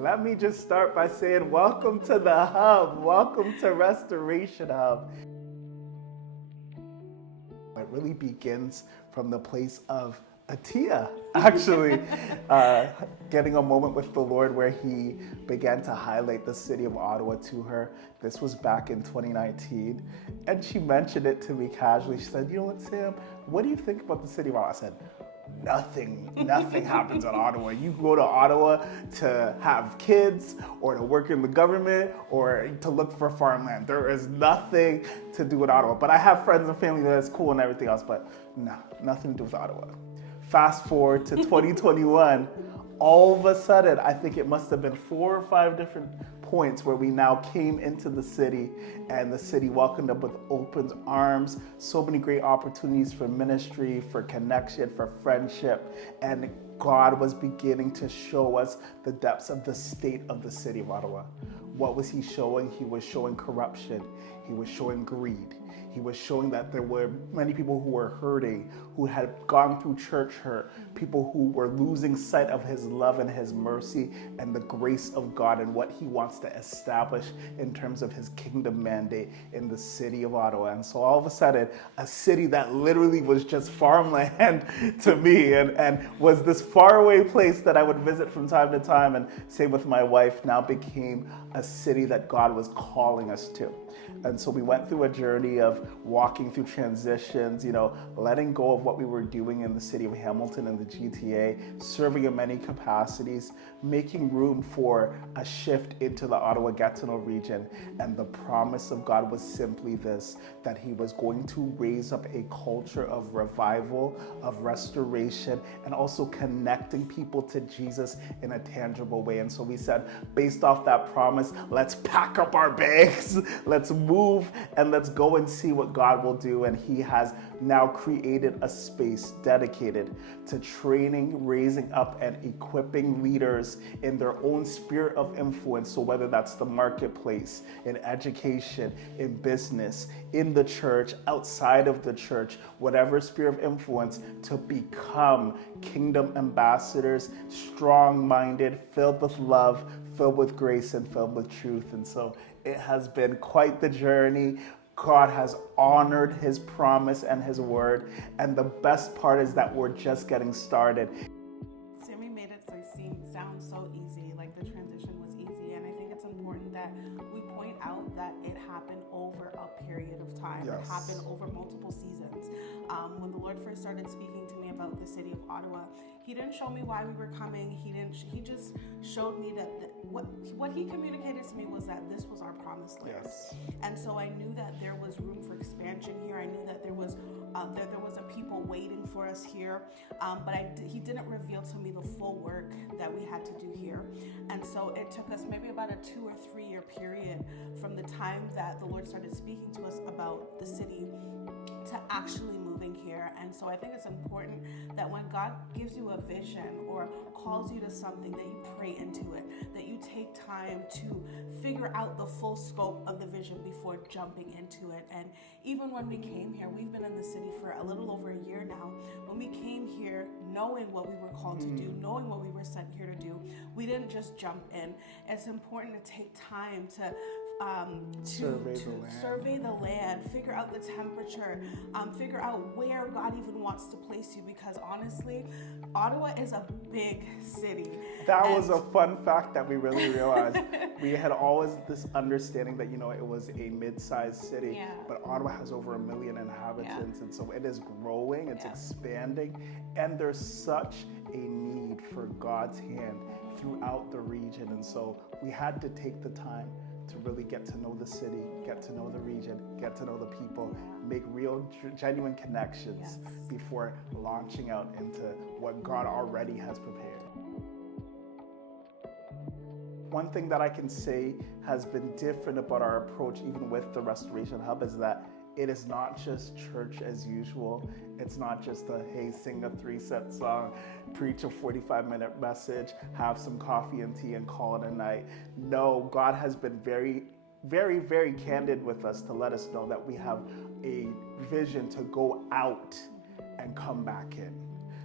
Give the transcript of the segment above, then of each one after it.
Let me just start by saying welcome to the Hub. Welcome to Restoration Hub. It really begins from the place of Atia, actually, getting a moment with the Lord where he began to highlight the city of Ottawa to her. This was back in 2019. And she mentioned it to me casually. She said, "You know what, Sam, what do you think about the city of Ottawa?" I said, nothing happens in Ottawa. You go to Ottawa to have kids or to work in the government or to look for farmland. There is nothing to do with Ottawa. But I have friends and family that's cool and everything else, but no, nothing to do with Ottawa. Fast forward to 2021, all of a sudden, I think it must have been 4 or 5 different points where we now came into the city and the city welcomed us with open arms. So many great opportunities for ministry, for connection, for friendship. And God was beginning to show us the depths of the state of the city of Ottawa. What was he showing? He was showing corruption. He was showing greed. He was showing that there were many people who were hurting, who had gone through church hurt, people who were losing sight of his love and his mercy and the grace of God and what he wants to establish in terms of his kingdom mandate in the city of Ottawa. And so all of a sudden, a city that literally was just farmland to me and was this faraway place that I would visit from time to time and same with my wife, now became a city that God was calling us to. And so we went through a journey of walking through transitions, letting go of what we were doing in the city of Hamilton and the GTA, serving in many capacities, making room for a shift into the Ottawa-Gatineau region. And the promise of God was simply this, that he was going to raise up a culture of revival, of restoration, and also connecting people to Jesus in a tangible way. And so we said, based off that promise, let's pack up our bags, let's move, and let's go and see what God will do. And he has now created a space dedicated to training, raising up, and equipping leaders in their own sphere of influence. So whether that's the marketplace, in education, in business, in the church, outside of the church, whatever sphere of influence, to become kingdom ambassadors, strong-minded, filled with love, filled with grace, and filled with truth. And so it has been quite the journey. God has honored his promise and his word. And the best part is that we're just getting started. Sammy made it sound so easy, like the transition was easy. And I think it's important that we point out that it happened over a period of time. Yes. It happened over multiple seasons. When the Lord first started speaking to me about the city of Ottawa, he didn't show me why we were coming. He just showed me that what he communicated to me was that this was our promised land. Yes. And so I knew that there was room for expansion here. I knew that there was a people waiting for us here. But he didn't reveal to me the full work that we had to do here. And so it took us maybe about a 2 or 3 year period from the time that the Lord started speaking to us about the city to actually moving here. And so I think it's important that when God gives you a vision or calls you to something, that you pray into it, that you take time to figure out the full scope of the vision before jumping into it. And even when we came here, we've been in the city for a little over a year now. When we came here, knowing what we were called to do, knowing what we were sent here to do, we didn't just jump in. It's important to take time to survey the land, figure out the temperature, figure out where God even wants to place you, because honestly, Ottawa is a big city. That was a fun fact that we really realized. We had always this understanding that, it was a mid-sized city, but Ottawa has over 1 million inhabitants, and so it is growing, it's expanding, and there's such a need for God's hand throughout the region. And so we had to take the time to really get to know the city, get to know the region, get to know the people, make real, genuine connections before launching out into what God already has prepared. One thing that I can say has been different about our approach, even with the Restoration Hub, is that it is not just church as usual. It's not just hey, sing a 3-set song, preach a 45-minute message, have some coffee and tea and call it a night. No, God has been very, very, very candid with us to let us know that we have a vision to go out and come back in.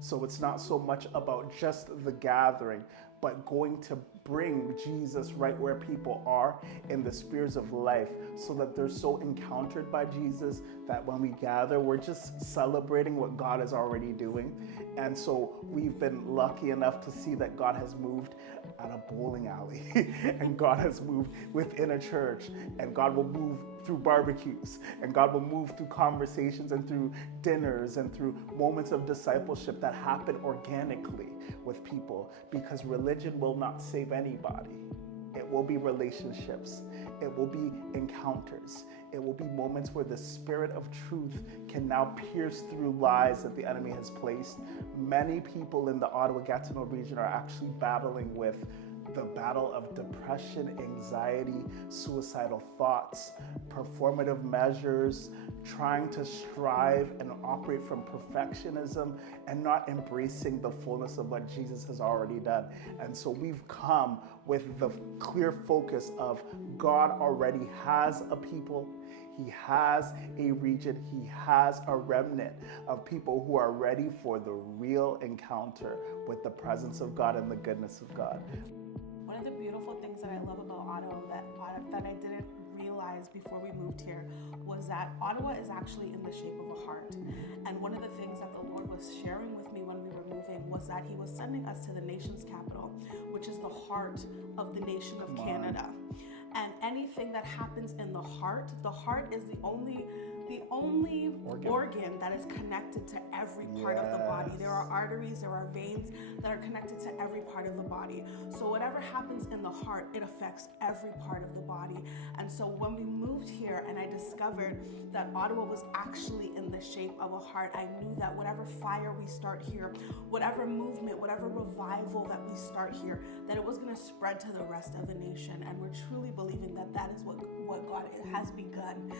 So it's not so much about just the gathering, but going to bring Jesus right where people are in the spheres of life, so that they're so encountered by Jesus that when we gather, we're just celebrating what God is already doing. And so we've been lucky enough to see that God has moved at a bowling alley and God has moved within a church, and God will move through barbecues, and God will move through conversations and through dinners and through moments of discipleship that happen organically with people, because religion will not save anybody. It will be relationships. It will be encounters. It will be moments where the Spirit of truth can now pierce through lies that the enemy has placed. Many people in the Ottawa-Gatineau region are actually battling with the battle of depression, anxiety, suicidal thoughts, performative measures, trying to strive and operate from perfectionism and not embracing the fullness of what Jesus has already done. And so we've come with the clear focus of God already has a people. He has a region. He has a remnant of people who are ready for the real encounter with the presence of God and the goodness of God. One of the beautiful things that I love about Ottawa that I didn't realize before we moved here was that Ottawa is actually in the shape of a heart. And one of the things that the Lord was sharing with me when we were moving was that He was sending us to the nation's capital, which is the heart of the nation of Canada. And anything that happens in the heart is the only organ that is connected to every part of the body. There are arteries, there are veins that are connected to every part of the body. So whatever happens in the heart, it affects every part of the body. And so when we moved here and I discovered that Ottawa was actually in the shape of a heart, I knew that whatever fire we start here, whatever movement, whatever revival that we start here, that it was going to spread to the rest of the nation. And we're truly believing that that is what God has begun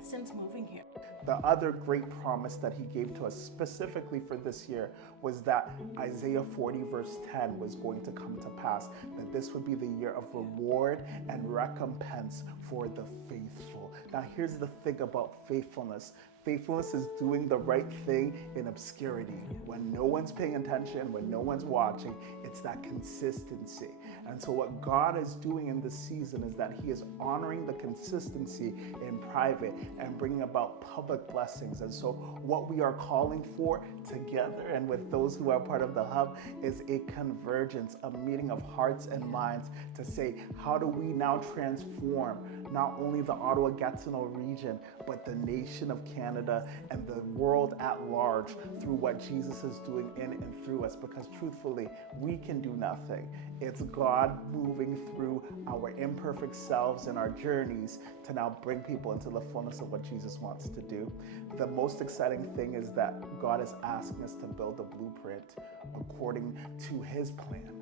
since moving here. The other great promise that He gave to us specifically for this year was that Isaiah 40 verse 10 was going to come to pass, that this would be the year of reward and recompense for the faithful. Now here's the thing about faithfulness. Faithfulness is doing the right thing in obscurity. When no one's paying attention, when no one's watching, it's that consistency. And so what God is doing in this season is that He is honoring the consistency in private and bringing about public blessings. And so what we are calling for together and with those who are part of the hub is a convergence, a meeting of hearts and minds to say, how do we now transform not only the Ottawa-Gatineau region, but the nation of Canada and the world at large through what Jesus is doing in and through us? Because truthfully, we can do nothing. It's God moving through our imperfect selves and our journeys to now bring people into the fullness of what Jesus wants to do. The most exciting thing is that God is asking us to build a blueprint according to His plan.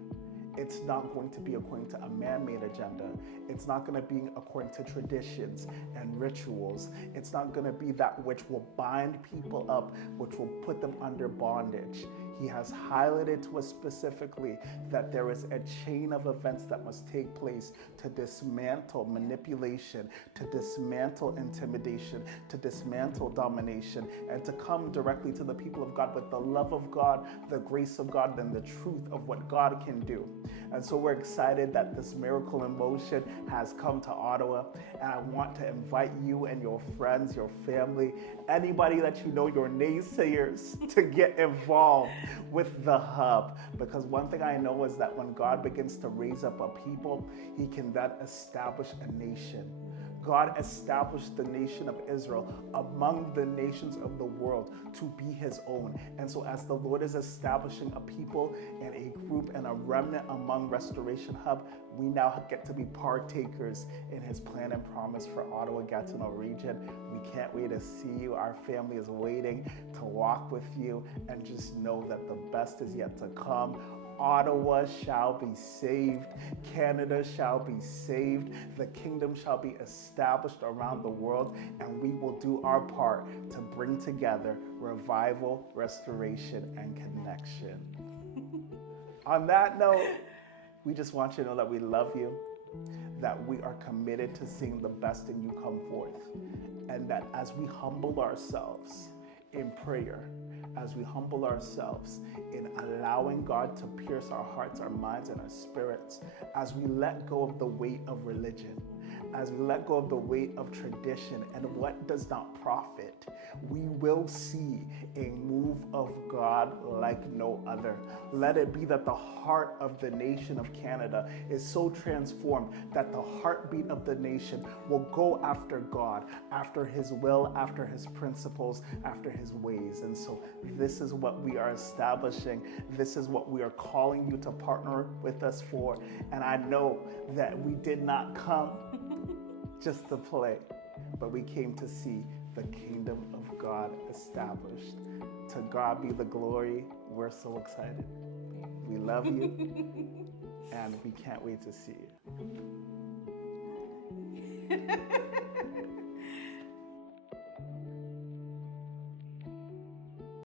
It's not going to be according to a man-made agenda. It's not going to be according to traditions and rituals. It's not going to be that which will bind people up, which will put them under bondage. He has highlighted to us specifically that there is a chain of events that must take place to dismantle manipulation, to dismantle intimidation, to dismantle domination, and to come directly to the people of God with the love of God, the grace of God, and the truth of what God can do. And so we're excited that this miracle in motion has come to Ottawa. And I want to invite you and your friends, your family, anybody that you know, your naysayers, to get involved with the hub. Because one thing I know is that when God begins to raise up a people, He can then establish a nation. God established the nation of Israel among the nations of the world to be His own. And so as the Lord is establishing a people and a group and a remnant among Restoration Hub, we now get to be partakers in His plan and promise for Ottawa-Gatineau region. We can't wait to see you. Our family is waiting to walk with you, and just know that the best is yet to come. Ottawa shall be saved. Canada shall be saved. The kingdom shall be established around the world, and we will do our part to bring together revival, restoration, and connection. On that note, we just want you to know that we love you, that we are committed to seeing the best in you come forth, and that as we humble ourselves in prayer, as we humble ourselves in allowing God to pierce our hearts, our minds, and our spirits, as we let go of the weight of religion, as we let go of the weight of tradition and what does not profit, we will see a move of God like no other. Let it be that the heart of the nation of Canada is so transformed that the heartbeat of the nation will go after God, after His will, after His principles, after His ways. And so this is what we are establishing. This is what we are calling you to partner with us for. And I know that we did not come just to play, but we came to see the kingdom of God established. To God be the glory. We're so excited. We love you, and we can't wait to see you.